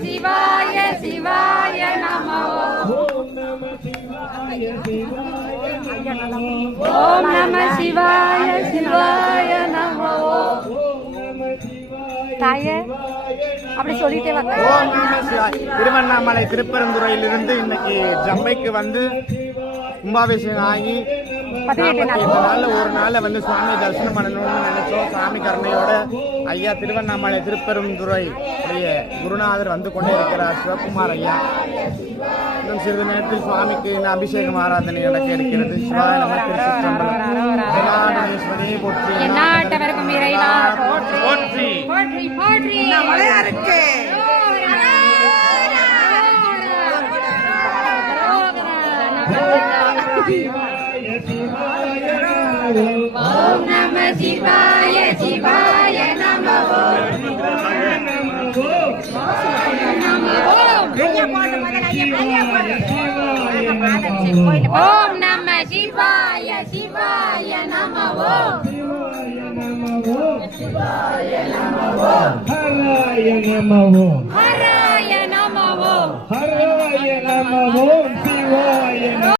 சிவாய சிவாய நமோ. ஓம் நம சிவாய சிவாய நமோ. ஓம் நம சிவாய சிவாய நமோ. ஓம் நம சிவாய தாயே அப்படி சொல்லிட்டே வந்த. ஓம் நம சிவாய. திருவண்ணாமலை திருப்பெருந்துறையிலிருந்து இன்னைக்கு ஜம்பைக்கு வந்து கும்பாபிஷேகம் ஆகி 48 நாள்ல ஒரு நாள்ல வந்து சுவாமி தரிசனம் பண்ணணும்னு நினைச்சோம். சாமி கருணையோட ஐயா திருவண்ணாமலை திருப்பெருந்துறை குருநாதர் வந்து கொண்டே இருக்கிறார் சிவகுமார் ஐயா. இன்னும் சிறிது நேரத்தில் சுவாமிக்கு அபிஷேகம் ஆராதனை நடக்க இருக்கிறது. சிவாய நம. திருச்சிற்றம்பலம். போற்றி. எந்நாட்டவர்க்கும் இறைவா போற்றி போற்றி. போற்றி போற்றி. மலையாருக்கு சிவாய சிவாய நமோ. ஓம் நம சிவாய சிவாய நமோ. ஓம் நம சிவாய சிவாய நமோ. ஹராய நமோ. ஹராய நமோ. ஹராய நமோ. சிவாய